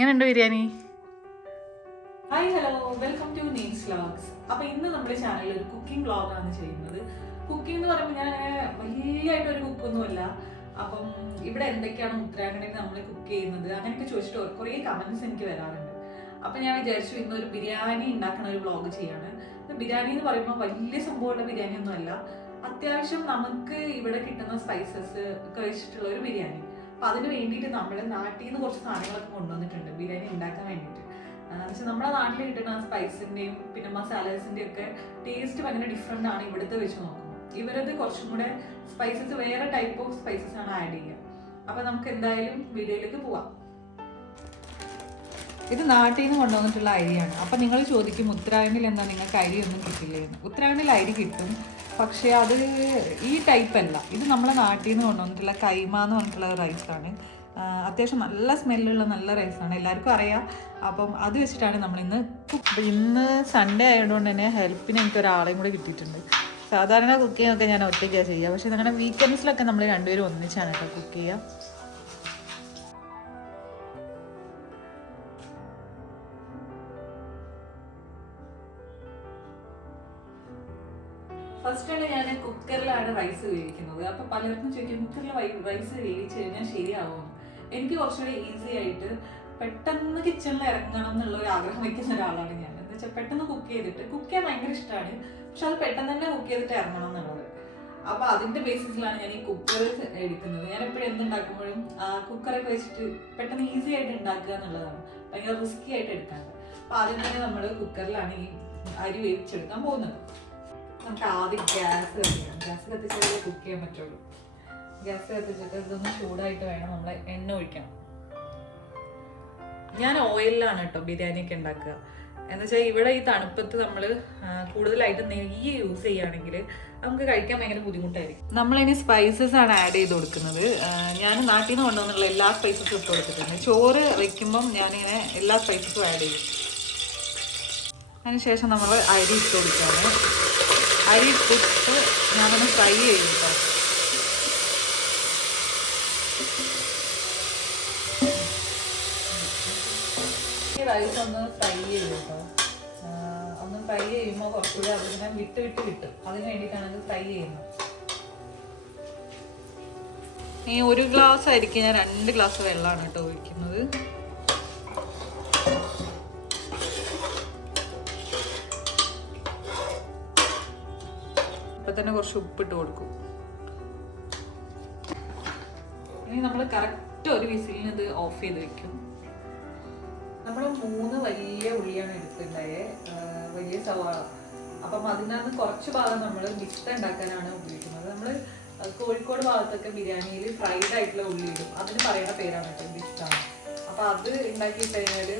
എങ്ങനെയുണ്ട് biryani? Hi hello, welcome to names vlogs. അപ്പോൾ ഇന്ന് നമ്മുടെ ചാനലിൽ ഒരു കുക്കിംഗ് വ്ലോഗാണ് ചെയ്യുന്നത്. കുക്കിംഗ് എന്ന് പറയുമ്പോൾ ഞാൻ വലിയതായിട്ടൊരു കുക്കൊന്നുമല്ല. അപ്പം ഇവിടെ എന്തൊക്കെയാണ് ഉത്തരാഖണ്ഡിൽ നമ്മൾ കുക്ക് ചെയ്യുന്നത് അങ്ങനെയൊക്കെ ചോദിച്ചിട്ട് കുറേ കമൻറ്റ്സ് എനിക്ക് വരാറുണ്ട്. അപ്പം ഞാൻ വിചാരിച്ചു ഇന്നൊരു ബിരിയാണി ഉണ്ടാക്കുന്ന ഒരു വ്ലോഗ് ചെയ്യാണ്. ബിരിയാണി എന്ന് പറയുമ്പോൾ വലിയ സംഭവമുള്ള ബിരിയാണി ഒന്നും അല്ല, അത്യാവശ്യം നമുക്ക് ഇവിടെ കിട്ടുന്ന സ്പൈസസ് ഒക്കെ വെച്ചിട്ടുള്ള ഒരു ബിരിയാണി. അപ്പം അതിന് വേണ്ടിയിട്ട് നമ്മൾ നാട്ടിൽ നിന്ന് കുറച്ച് സാധനങ്ങളൊക്കെ കൊണ്ടുവന്നിട്ടുണ്ട് ബിരിയാണി ഉണ്ടാക്കാൻ വേണ്ടിയിട്ട്. പക്ഷെ നമ്മുടെ നാട്ടിൽ കിട്ടുന്ന സ്പൈസിൻ്റെയും പിന്നെ മസാലാസിൻ്റെയും ഒക്കെ ടേസ്റ്റ് ഭയങ്കര ഡിഫറെൻ്റ് ആണ് ഇവിടുത്തെ വെച്ച് നോക്കുമ്പോൾ. ഇവരത് കുറച്ചും കൂടെ സ്പൈസസ് വേറെ ടൈപ്പ് ഓഫ് സ്പൈസസ് ആണ് ആഡ് ചെയ്യുക. അപ്പം നമുക്ക് എന്തായാലും വീഡിയോയിലേക്ക് പോവാം. ഇത് നാട്ടിൽ നിന്ന് കൊണ്ടുവന്നിട്ടുള്ള അരിയാണ്. അപ്പം നിങ്ങൾ ചോദിക്കും ഉത്തരാഖണ്ഡിൽ എന്താ നിങ്ങൾക്ക് അരിയൊന്നും കിട്ടില്ലേന്ന്. ഉത്തരാഖണ്ഡിൽ അരി കിട്ടും, പക്ഷേ അത് ഈ ടൈപ്പ് അല്ല. ഇത് നമ്മളെ നാട്ടിൽ നിന്ന് കൊണ്ടുവന്നിട്ടുള്ള കൈമ എന്ന് പറഞ്ഞിട്ടുള്ള റൈസാണ്. അത്യാവശ്യം നല്ല സ്മെല്ലുള്ള നല്ല റൈസാണ്, എല്ലാവർക്കും അറിയാം. അപ്പം അത് വെച്ചിട്ടാണ് നമ്മളിന്ന് ഇന്ന് സൺഡേ ആയതുകൊണ്ട് തന്നെ ഹെൽപ്പിന് എനിക്ക് ഒരാളെയും കൂടെ കിട്ടിയിട്ടുണ്ട്. സാധാരണ കുക്കിംഗ് ഒക്കെ ഞാൻ ഒറ്റയ്ക്കാണ് ചെയ്യുക, പക്ഷേ ഞങ്ങളുടെ വീക്കെൻഡ്സിലൊക്കെ നമ്മൾ രണ്ടുപേരും ഒന്നിച്ചാണ് കേട്ടോ കുക്ക് ചെയ്യുക. ഫസ്റ്റ് ആണ് ഞാൻ കുക്കറിലാണ് റൈസ് വേവിക്കുന്നത്. അപ്പം പലർക്കും ചോദിക്കും കുക്കറിൽ റൈസ് വേവിച്ച് കഴിഞ്ഞാൽ ശരിയാവും. എനിക്ക് കുറച്ചുകൂടി ഈസി ആയിട്ട് പെട്ടെന്ന് കിച്ചണിൽ ഇറങ്ങണം എന്നുള്ള ഒരു ആഗ്രഹം വയ്ക്കുന്ന ഒരാളാണ് ഞാൻ. എന്താ വെച്ചാൽ പെട്ടെന്ന് കുക്ക് ചെയ്യാൻ ഭയങ്കര ഇഷ്ടമാണ്, പക്ഷെ അത് പെട്ടെന്ന് തന്നെ കുക്ക് ചെയ്തിട്ട് ഇറങ്ങണം എന്നുള്ളത്. അപ്പം അതിൻ്റെ ബേസിസിലാണ് ഞാൻ ഈ കുക്കർ എടുക്കുന്നത്. ഞാൻ എപ്പോഴും എന്തുണ്ടാക്കുമ്പോഴും കുക്കറൊക്കെ വെച്ചിട്ട് പെട്ടെന്ന് ഈസി ആയിട്ട് ഉണ്ടാക്കുക എന്നുള്ളതാണ്, ഭയങ്കര റിസ്കി ആയിട്ട് എടുക്കാറ്. അപ്പം ആദ്യം തന്നെ നമ്മൾ കുക്കറിലാണ് ഈ അരി വേവിച്ചെടുക്കാൻ പോകുന്നത്. നമുക്ക് ആദ്യം ഗ്യാസ് കത്തിക്കണം. ഗ്യാസ് കത്തിച്ചാലേ കുക്ക് ചെയ്യാൻ പറ്റുള്ളൂ. ഗ്യാസ് കത്തിച്ചിട്ട് ഇതൊന്ന് ചൂടായിട്ട് വേണം നമ്മൾ എണ്ണ ഒഴിക്കണം. ഞാൻ ഓയിലിലാണ് കേട്ടോ ബിരിയാണിയൊക്കെ ഉണ്ടാക്കുക. എന്ന് വെച്ചാൽ ഇവിടെ ഈ തണുപ്പത്ത് നമ്മൾ കൂടുതലായിട്ട് നെയ്യ് യൂസ് ചെയ്യുകയാണെങ്കിൽ നമുക്ക് കഴിക്കാൻ ഭയങ്കര ബുദ്ധിമുട്ടായിരിക്കും. നമ്മളിനി സ്പൈസസ് ആണ് ആഡ് ചെയ്ത് കൊടുക്കുന്നത്. ഞാൻ നാട്ടിൽ നിന്ന് കൊണ്ടുവന്നുള്ള എല്ലാ സ്പൈസസും ഇട്ട് കൊടുത്തിട്ടുണ്ട്. ചോറ് വയ്ക്കുമ്പം ഞാനിങ്ങനെ എല്ലാ സ്പൈസസും ആഡ് ചെയ്യും. അതിനുശേഷം നമ്മൾ അരി ഇട്ട് കൊടുക്കുകയാണ്. അരി ഇട്ടിട്ട് ഞാനൊന്ന് ഫ്രൈ ചെയ്യും കേട്ടോ. ഈ റൈസ് ഒന്ന് ഫ്രൈ ചെയ്യും കേട്ടോ. ഒന്ന് ഫ്രൈ ചെയ്യുമ്പോൾ കുറച്ചുകൂടി അതിങ്ങനെ വിട്ട് കിട്ടും. അതിന് വേണ്ടിയിട്ടാണ് ഇത് ഫ്രൈ ചെയ്യുന്നത്. ഈ ഒരു ഗ്ലാസ് അരിക്ക് ഞാൻ 2 ഗ്ലാസ് വെള്ളമാണ് കേട്ടോ ഒഴിക്കുന്നത്. ഇപ്പം തന്നെ കുറച്ച് ഉപ്പിട്ട് കൊടുക്കും. ഇനി നമ്മൾ കറക്റ്റ് ഒരു വിസിലിന് ഇത് ഓഫ് ചെയ്ത് വെക്കും. നമ്മൾ 3 വലിയ ഉള്ളിയാണ് എടുത്തിട്ടുണ്ടായേ, വലിയ സവാള. അപ്പം അതിനകത്ത് കുറച്ച് ഭാഗം നമ്മൾ മിക്സ് ഉണ്ടാക്കാനാണ് ഉപയോഗിക്കുന്നത്. നമ്മൾ കോഴിക്കോട് ഭാഗത്തൊക്കെ ബിരിയാണിയിൽ ഫ്രൈഡ് ആയിട്ടുള്ള ഉള്ളി ഇടും, അതിന് പറയുന്ന പേരാണ് കേട്ടോ ബിസ്റ്റാണ്. അപ്പം അത് ഉണ്ടാക്കി കഴിഞ്ഞാൽ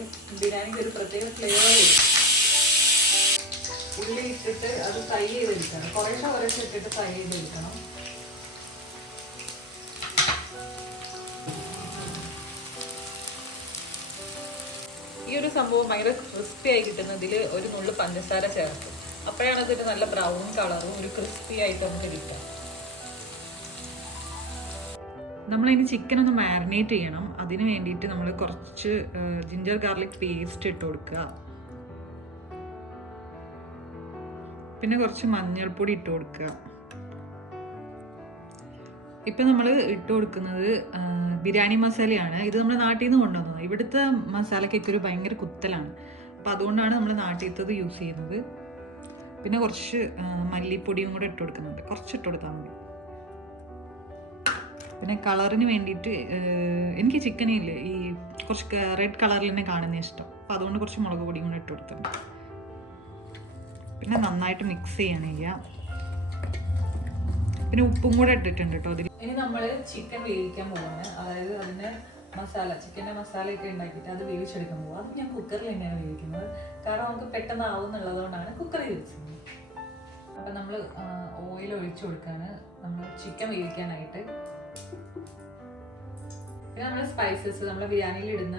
ബിരിയാണിക്ക് ഒരു പ്രത്യേക ഫ്ലേവർ വരും. ഉള്ളി ഇട്ടിട്ട് അത് ഫ്രൈ ചെയ്തെടുക്കണം, കുറേശ്ശെ ഇട്ടിട്ട് ഫ്രൈ ചെയ്തെടുക്കണം. ഈ ഒരു സംഭവം ഭയങ്കര ക്രിസ്പി ആയി കിട്ടുന്നതിൽ ഒരു നുള്ളു പഞ്ചസാര ചേർക്കും. അപ്പോഴാണ് അതൊരു നല്ല ബ്രൗൺ കളറും ഒരു ക്രിസ്പി ആയിട്ട് നമുക്ക് കിട്ടുക. നമ്മളിനി ചിക്കൻ ഒന്ന് മാരിനേറ്റ് ചെയ്യണം. അതിന് വേണ്ടിയിട്ട് നമ്മൾ കുറച്ച് ജിഞ്ചർ ഗാർലിക് പേസ്റ്റ് ഇട്ട് കൊടുക്കുക. പിന്നെ കുറച്ച് മഞ്ഞൾപ്പൊടി ഇട്ട് കൊടുക്കുക. ഇപ്പം നമ്മൾ ഇട്ട് കൊടുക്കുന്നത് ബിരിയാണി മസാലയാണ്. ഇത് നമ്മൾ നാട്ടിൽ നിന്ന് കൊണ്ടുവന്നത്. ഇവിടുത്തെ മസാലക്കൊക്കെ ഒരു ഭയങ്കര കുത്തലാണ്, അപ്പം അതുകൊണ്ടാണ് നമ്മൾ നാട്ടിലത്തത് യൂസ് ചെയ്യുന്നത്. പിന്നെ കുറച്ച് മല്ലിപ്പൊടിയും കൂടെ ഇട്ട് കൊടുക്കുന്നുണ്ട്, കുറച്ച് ഇട്ട് കൊടുത്താൽ മതി. പിന്നെ കളറിന് വേണ്ടിയിട്ട് എനിക്ക് ചിക്കനില്ലേ ഈ കുറച്ച് റെഡ് കളറിൽ തന്നെ കാണുന്ന ഇഷ്ടം, അപ്പം അതുകൊണ്ട് കുറച്ച് മുളക് പൊടിയും കൂടെ ഇട്ട് കൊടുത്തിട്ടുണ്ട്. പിന്നെ നന്നായിട്ട് മിക്സ് ചെയ്യാൻ. പിന്നെ ഉപ്പും കൂടെ ഇട്ടിട്ടുണ്ട് കേട്ടോ അതിൽ. ഇനി നമ്മൾ ചിക്കൻ വേവിക്കാൻ പോകുന്നത്, അതായത് അതിൻ്റെ ചിക്കൻ്റെ മസാലയൊക്കെ ഉണ്ടാക്കിയിട്ട് അത് വേവിച്ചെടുക്കാൻ പോകുക. അത് ഞാൻ കുക്കറിൽ തന്നെയാണ് വേവിക്കുന്നത്, കാരണം നമുക്ക് പെട്ടെന്ന് ആവുന്നുള്ളതുകൊണ്ടാണ് കുക്കറിൽ വേവിച്ചത്. അപ്പം നമ്മൾ ഓയിൽ ഒഴിച്ചു കൊടുക്കുകയാണ് നമ്മൾ ചിക്കൻ വേവിക്കാനായിട്ട്. പിന്നെ നമ്മൾ സ്പൈസസ്, നമ്മൾ ബിരിയാണിയിൽ ഇടുന്ന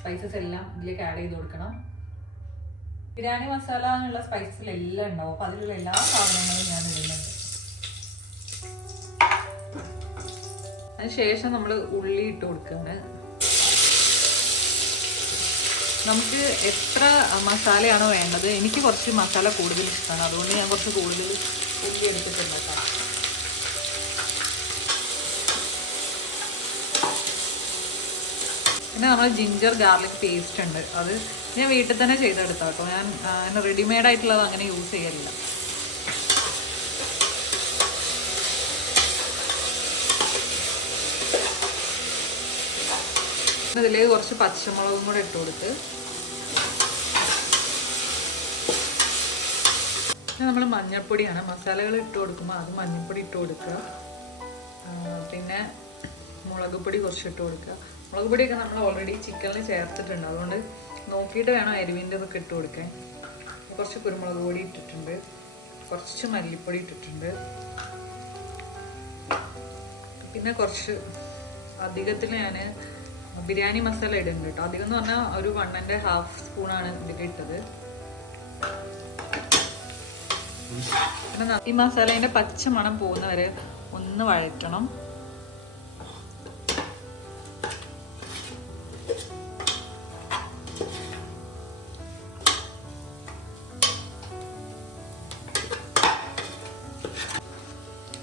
സ്പൈസസ് എല്ലാം ഇതിലേക്ക് ആഡ് ചെയ്ത് കൊടുക്കണം. ബിരിയാണി മസാല എന്നുള്ള സ്പൈസസിലെല്ലാം ഉണ്ടാവും, അപ്പം അതിലുള്ള എല്ലാ സാധനങ്ങളും ഞാൻ ഇടുന്നുണ്ട്. അതിനുശേഷം നമ്മൾ ഉള്ളി ഇട്ട് കൊടുക്കുകയാണ്. നമുക്ക് എത്ര മസാലയാണോ വേണ്ടത്, എനിക്ക് കുറച്ച് മസാല കൂടുതൽ ഇഷ്ടമാണ്, അതുകൊണ്ട് ഞാൻ കുറച്ച് കൂടുതൽ ഉള്ളി എടുത്തിട്ടുണ്ട് കേട്ടോ. പിന്നെ നമ്മൾ ജിഞ്ചർ ഗാർലിക് പേസ്റ്റ് ഉണ്ട്, അത് ഞാൻ വീട്ടിൽ തന്നെ ചെയ്തെടുത്താൽ കേട്ടോ. ഞാൻ റെഡിമെയ്ഡ് ആയിട്ടുള്ളത് അങ്ങനെ യൂസ് ചെയ്യലില്ല. ഇതിലേക്ക് കുറച്ച് പച്ചമുളകും കൂടെ ഇട്ട് കൊടുത്ത് നമ്മൾ മഞ്ഞൾപ്പൊടിയാണ് മസാലകൾ ഇട്ട് കൊടുക്കുമ്പോൾ അത് മഞ്ഞൾപ്പൊടി ഇട്ട് കൊടുക്കുക. പിന്നെ മുളക് പൊടി കുറച്ച് ഇട്ട് കൊടുക്കുക. മുളക് പൊടിയൊക്കെ നമ്മൾ ഓൾറെഡി ചിക്കനിൽ ചേർത്തിട്ടുണ്ട്, അതുകൊണ്ട് നോക്കിയിട്ട് വേണം എരിവിൻ്റെ ഇതൊക്കെ ഇട്ട് കൊടുക്കാൻ. കുറച്ച് കുരുമുളക് പൊടി ഇട്ടിട്ടുണ്ട്, കുറച്ച് മല്ലിപ്പൊടി ഇട്ടിട്ടുണ്ട്, പിന്നെ കുറച്ച് അധികത്തിൽ ഞാൻ ബിരിയാണി മസാല ഇടുന്നുണ്ട് കേട്ടോ. അധികം എന്ന് പറഞ്ഞാൽ ഒരു 1.5 സ്പൂണാണ് ഇതിൽ ഇട്ടത്. പിന്നെ ഈ മസാലേൻ്റെ പച്ച മണം പോകുന്നവരെ ഒന്ന് വഴറ്റണം.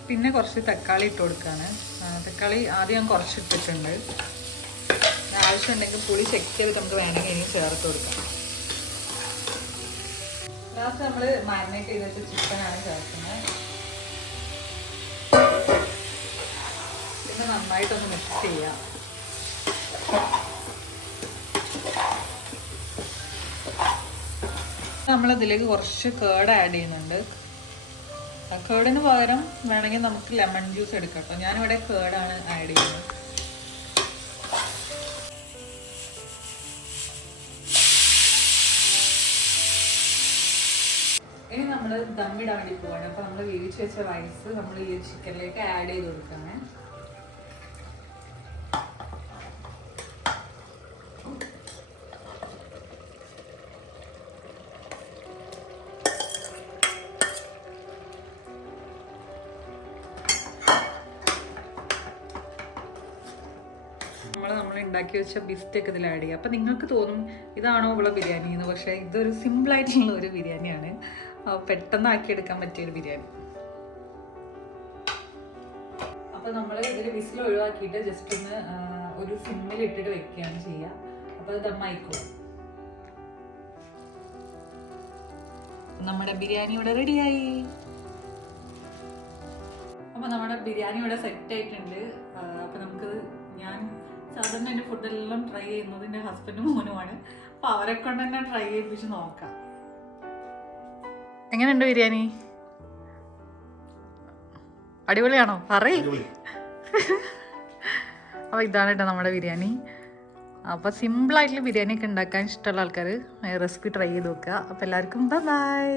പിന്നെ കുറച്ച് തക്കാളി ഇട്ട് കൊടുക്കുകയാണ്. തക്കാളി ആദ്യം ഞാൻ കുറച്ച് ഇട്ടിട്ടുണ്ട്. ആവശ്യമുണ്ടെങ്കിൽ പുളി ചെക്ക് ചെയ്തിട്ട് നമുക്ക് വേണമെങ്കിൽ ഇനി ചേർത്ത് കൊടുക്കാം. ലാസ്റ്റ് നമ്മൾ മാരിനേറ്റ് ചെയ്തിട്ട് ചിക്കനാണ് ചേർക്കുന്നത്. പിന്നെ നന്നായിട്ടൊന്ന് മിക്സ് ചെയ്യാം. നമ്മളിതിലേക്ക് കുറച്ച് കേർഡ് ആഡ് ചെയ്യുന്നുണ്ട്. കേർഡിന് പകരം വേണമെങ്കിൽ നമുക്ക് ലെമൺ ജ്യൂസ് എടുക്കാം കേട്ടോ. ഞാനിവിടെ കേർഡാണ് ആഡ് ചെയ്യുന്നത്. ഇനി നമ്മൾ ദമ്മിടാൻ വേണ്ടി പോവാണ്. അപ്പോൾ നമ്മൾ വേവിച്ച് വെച്ച റൈസ് നമ്മൾ ഈ ചിക്കനിലേക്ക് ആഡ് ചെയ്ത് കൊടുക്കുകയാണ്. നമ്മൾ ഉണ്ടാക്കി വെച്ച ബിഫ്റ്റൊക്കെ ഇതിൽ ആഡ് ചെയ്യുക. അപ്പം നിങ്ങൾക്ക് തോന്നും ഇതാണോ ഉള്ള ബിരിയാണി എന്ന്. പക്ഷേ ഇതൊരു സിമ്പിളായിട്ടുള്ള ഒരു ബിരിയാണിയാണ്, പെട്ടെന്ന് ആക്കിയെടുക്കാൻ പറ്റിയൊരു ബിരിയാണി. അപ്പോൾ നമ്മൾ ഇതിൽ വിസിൽ ഒഴിവാക്കിയിട്ട് ജസ്റ്റ് ഒന്ന് ഒരു സിമ്മിൽ ഇട്ടിട്ട് വെക്കുകയാണ് ചെയ്യുക. അപ്പോൾ അത് ദമ്മായിക്കോളും. നമ്മുടെ ബിരിയാണി ഇവിടെ റെഡിയായി. അപ്പോൾ നമ്മുടെ ബിരിയാണി ഇവിടെ സെറ്റ് ആയിട്ടുണ്ട്. അപ്പോൾ നമുക്ക് ഞാൻ സാധാരണ എൻ്റെ ഫുഡെല്ലാം ട്രൈ ചെയ്യുന്നത് എൻ്റെ ഹസ്ബൻഡും മോനുമാണ്. അപ്പോൾ അവരെ കൊണ്ട് തന്നെ ട്രൈ ചെയ്യിപ്പിച്ച് നോക്കാം. എങ്ങനെയുണ്ട് ബിരിയാണി? അടിപൊളിയാണോ? പറയ്. അപ്പോൾ ഇതാണ് കേട്ടോ നമ്മുടെ ബിരിയാണി. അപ്പോൾ സിമ്പിളായിട്ടുള്ള ബിരിയാണി ഒക്കെ ഉണ്ടാക്കാൻ ഇഷ്ടമുള്ള ആൾക്കാർ റെസിപ്പി ട്രൈ ചെയ്ത് നോക്കുക. അപ്പോൾ എല്ലാവർക്കും ബൈ.